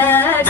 Yeah.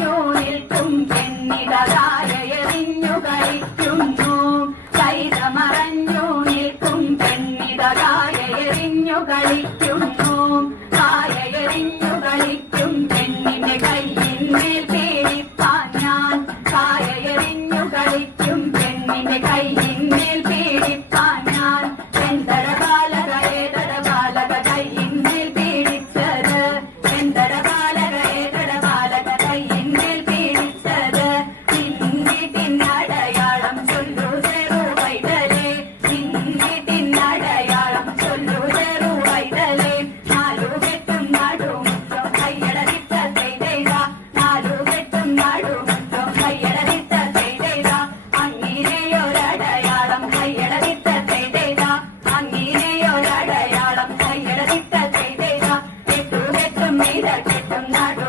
കളിക്കുന്നു കായയറിഞ്ഞ I'm not